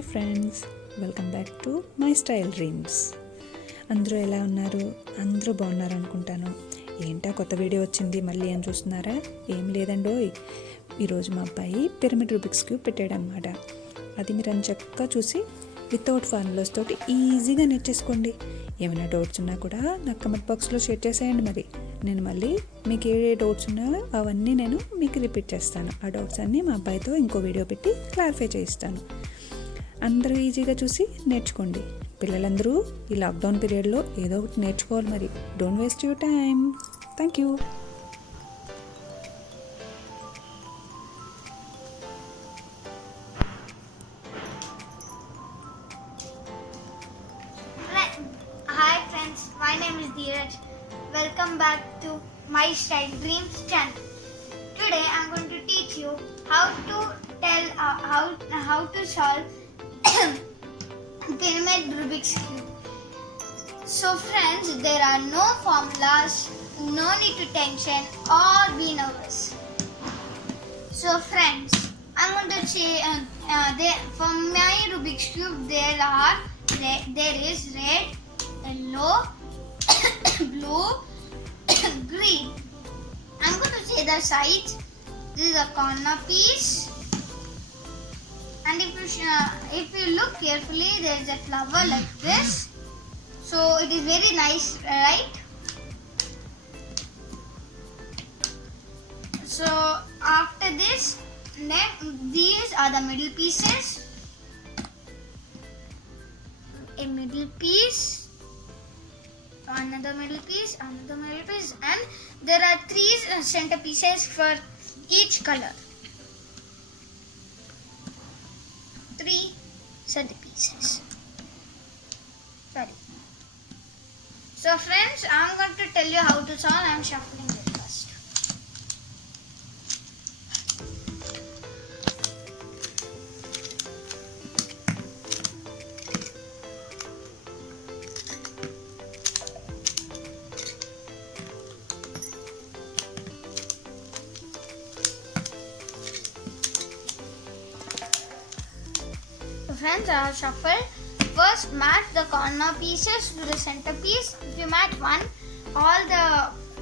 Hi friends, welcome back to my style dreams. అందరూ ఎలా ఉన్నారు? అందరూ బాగున్నారు అనుకుంటాను. ఏంటా కొత్త వీడియో వచ్చింది మళ్ళీ అని చూస్తున్నారా? ఏం లేదండో, ఈరోజు మా అబ్బాయి పిరమిడ్ రూబిక్స్ క్యూబ్ పెట్టాడనమాట. అది మీరు చక్కగా చూసి వితౌట్ ఫార్ములాస్ తోటి ఈజీగా నేర్చేసుకోండి. ఏమైనా డౌట్స్ ఉన్నా కూడా నాకు కమెంట్ బాక్స్లో షేర్ చేసేయండి. మరి నేను మళ్ళీ మీకు ఏ డౌట్స్ ఉన్నాయో అవన్నీ నేను మీకు రిపీట్ చేస్తాను. ఆ డౌట్స్ అన్నీ మా అబ్బాయితో ఇంకో వీడియో పెట్టి క్లారిఫై చేయిస్తాను. అందరూ ఈజీగా చూసి నేర్చుకోండి. పిల్లలందరూ ఈ లాక్డౌన్ పీరియడ్లో ఏదో ఒకటి నేర్చుకోవాలి. మరి don't waste your time. Thank you. Hi friends, my name is Dheeraj. Welcome back to my Style Dreams channel. Today I'm going to teach you how to solve pyramid Rubik's cube. So friends, there are no formulas, no need to tension or be nervous. So friends, I'm going to say for my Rubik's cube there is red, yellow, blue, green. I'm going to say the sides. This is a corner piece, and if you look carefully, there is a flower like this. So it is very nice, right? So after this, these are the middle pieces. A middle piece, another middle piece, and there are three center pieces for each color. 3 center pieces. Sorry. So friends, I'm going to tell you how to solve. I'm shuffling it first. Friends, I have shuffled. First, match the corner pieces to the center piece. If you match one, all the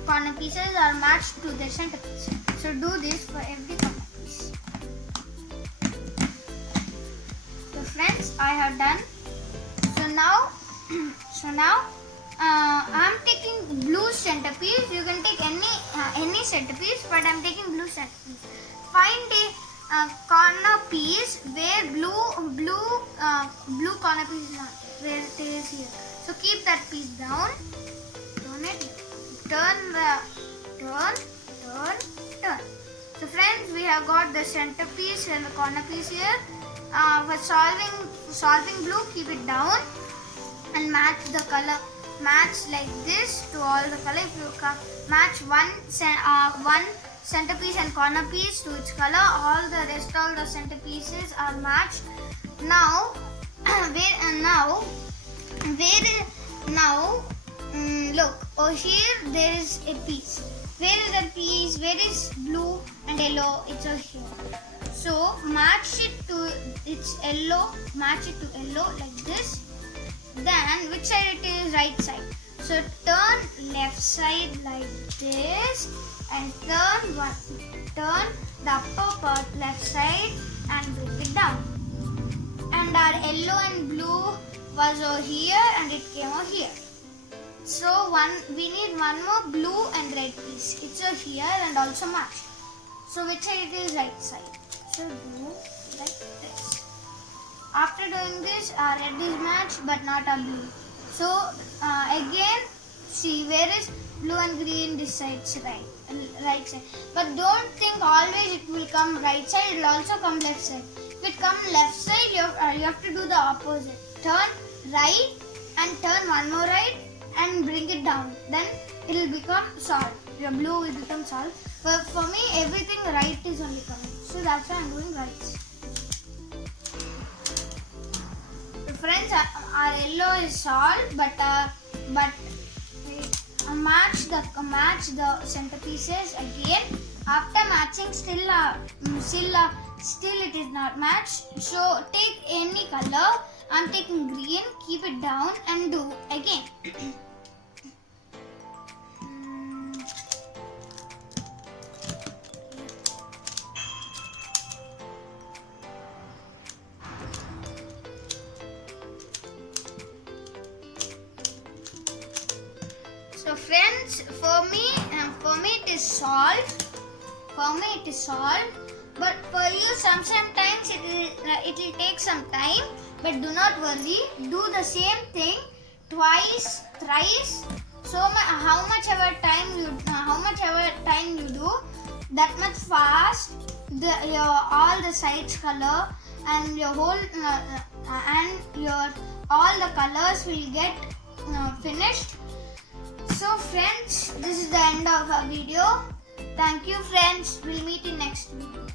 corner pieces are matched to the center piece. So do this for every corner piece. So friends, I have done. So now, I am taking blue centerpiece. You can take any centerpiece, but I am taking blue centerpiece. Find a corner piece where blue corner piece is not where it is here. So keep that piece down. Turn it. Turn. So friends, we have got the center piece and the corner piece here. For solving blue, keep it down and match the color. Match like this to all the color. If you match one centerpiece and corner piece to its color, all the centerpieces are matched. Now look, over here there is a piece. Where is that piece? Where is blue and yellow? It's over here. So match it to its yellow. Match it to yellow like this. Then which side it is? Right side. So turn left side like this and turn the upper part left side and bring it down. And our yellow and blue was over here and it came over here. So we need one more blue and red piece. It's over here and also matched. So which side it is? Right side. So do like this. After doing this, our red is matched but not our blue. So again, see where is blue and green? This side is right side. But don't think always it will come right side. It will also come left side. If it comes left side, you have to do the opposite. Turn right and turn one more right and bring it down. Then it will become solved. Your blue will become solved. But for me, everything right is only coming. So that's why I'm doing right. So friends, our yellow is solved, but match the centerpieces again. After matching, still Still it is not matched. So take any color. I'm taking green. Keep it down and do again. So friends, for me it is solved. But for you, sometimes it will take some time. But do not worry. Do the same thing twice, thrice. So how much ever time you do, that much fast. All the sides color and your whole all the colors will get finished. So friends, this is the end of our video. Thank you friends. We'll meet in next video.